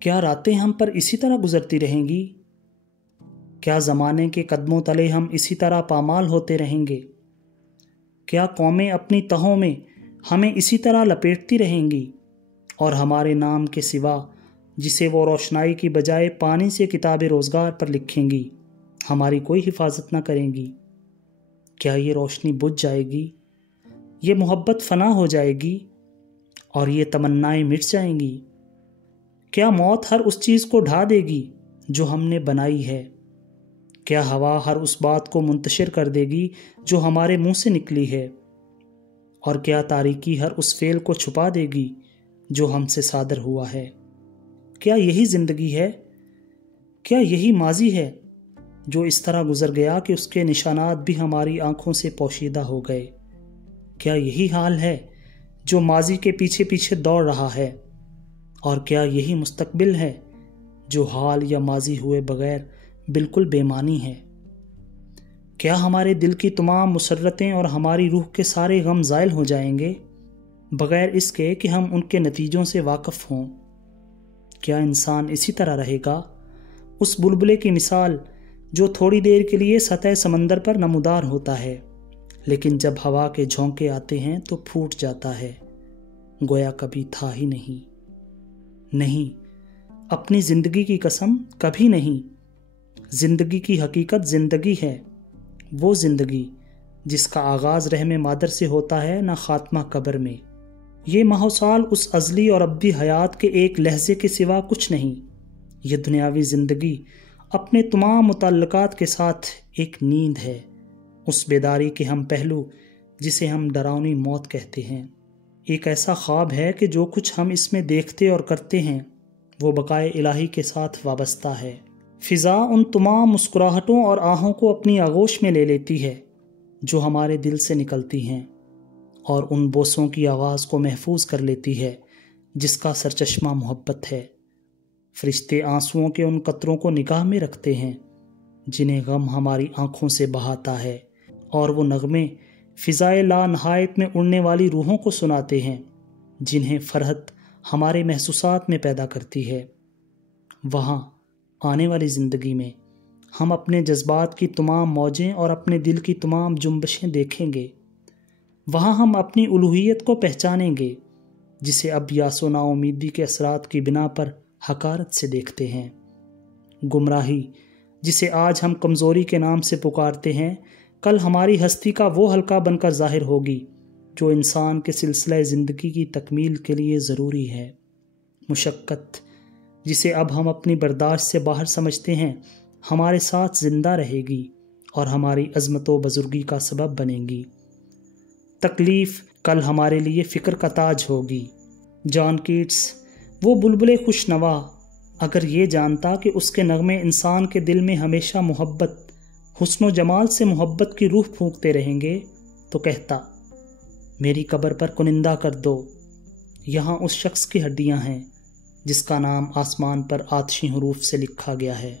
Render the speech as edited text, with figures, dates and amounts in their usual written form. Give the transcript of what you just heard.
کیا راتیں ہم پر اسی طرح گزرتی رہیں گی؟ کیا زمانے کے قدموں تلے ہم اسی طرح پامال ہوتے رہیں گے؟ کیا قومیں اپنی تہوں میں ہمیں اسی طرح لپیٹتی رہیں گی اور ہمارے نام کے سوا جسے وہ روشنائی کی بجائے پانی سے کتاب روزگار پر لکھیں گی ہماری کوئی حفاظت نہ کریں گی؟ کیا یہ روشنی بجھ جائے گی، یہ محبت فنا ہو جائے گی اور یہ تمنائیں مٹ جائیں گی؟ کیا موت ہر اس چیز کو ڈھا دے گی جو ہم نے بنائی ہے؟ کیا ہوا ہر اس بات کو منتشر کر دے گی جو ہمارے منہ سے نکلی ہے؟ اور کیا تاریکی ہر اس فعل کو چھپا دے گی جو ہم سے صادر ہوا ہے؟ کیا یہی زندگی ہے؟ کیا یہی ماضی ہے جو اس طرح گزر گیا کہ اس کے نشانات بھی ہماری آنکھوں سے پوشیدہ ہو گئے؟ کیا یہی حال ہے جو ماضی کے پیچھے پیچھے دوڑ رہا ہے؟ اور کیا یہی مستقبل ہے جو حال یا ماضی ہوئے بغیر بالکل بے معنی ہے؟ کیا ہمارے دل کی تمام مسرتیں اور ہماری روح کے سارے غم زائل ہو جائیں گے بغیر اس کے کہ ہم ان کے نتیجوں سے واقف ہوں؟ کیا انسان اسی طرح رہے گا، اس بلبلے کی مثال جو تھوڑی دیر کے لیے سطح سمندر پر نمودار ہوتا ہے لیکن جب ہوا کے جھونکے آتے ہیں تو پھوٹ جاتا ہے، گویا کبھی تھا ہی نہیں؟ نہیں، اپنی زندگی کی قسم کبھی نہیں۔ زندگی کی حقیقت زندگی ہے، وہ زندگی جس کا آغاز رحم مادر سے ہوتا ہے نہ خاتمہ قبر میں۔ یہ ماحوسال اس ازلی اور ابدی حیات کے ایک لحظے کے سوا کچھ نہیں۔ یہ دنیاوی زندگی اپنے تمام متعلقات کے ساتھ ایک نیند ہے، اس بیداری کے ہم پہلو جسے ہم ڈراؤنی موت کہتے ہیں۔ ایک ایسا خواب ہے کہ جو کچھ ہم اس میں دیکھتے اور کرتے ہیں وہ بقائے الہی کے ساتھ وابستہ ہے۔ فضا ان تمام مسکراہٹوں اور آہوں کو اپنی آغوش میں لے لیتی ہے جو ہمارے دل سے نکلتی ہیں اور ان بوسوں کی آواز کو محفوظ کر لیتی ہے جس کا سرچشمہ محبت ہے۔ فرشتے آنسوؤں کے ان قطروں کو نگاہ میں رکھتے ہیں جنہیں غم ہماری آنکھوں سے بہاتا ہے اور وہ نغمے فضائے لا نہایت میں اڑنے والی روحوں کو سناتے ہیں جنہیں فرحت ہمارے محسوسات میں پیدا کرتی ہے۔ وہاں آنے والی زندگی میں ہم اپنے جذبات کی تمام موجیں اور اپنے دل کی تمام جنبشیں دیکھیں گے۔ وہاں ہم اپنی الوہیت کو پہچانیں گے جسے اب یاس و نا امیدی کے اثرات کی بنا پر حقارت سے دیکھتے ہیں۔ گمراہی جسے آج ہم کمزوری کے نام سے پکارتے ہیں کل ہماری ہستی کا وہ حلقہ بن کر ظاہر ہوگی جو انسان کے سلسلہ زندگی کی تکمیل کے لیے ضروری ہے۔ مشقت جسے اب ہم اپنی برداشت سے باہر سمجھتے ہیں ہمارے ساتھ زندہ رہے گی اور ہماری عظمت و بزرگی کا سبب بنے گی۔ تکلیف کل ہمارے لیے فکر کا تاج ہوگی۔ جان کیٹس وہ بلبلے خوش نوا اگر یہ جانتا کہ اس کے نغمے انسان کے دل میں ہمیشہ محبت، حسن و جمال سے محبت کی روح پھونکتے رہیں گے تو کہتا، میری قبر پر کنندہ کر دو، یہاں اس شخص کی ہڈیاں ہیں جس کا نام آسمان پر آتشی حروف سے لکھا گیا ہے۔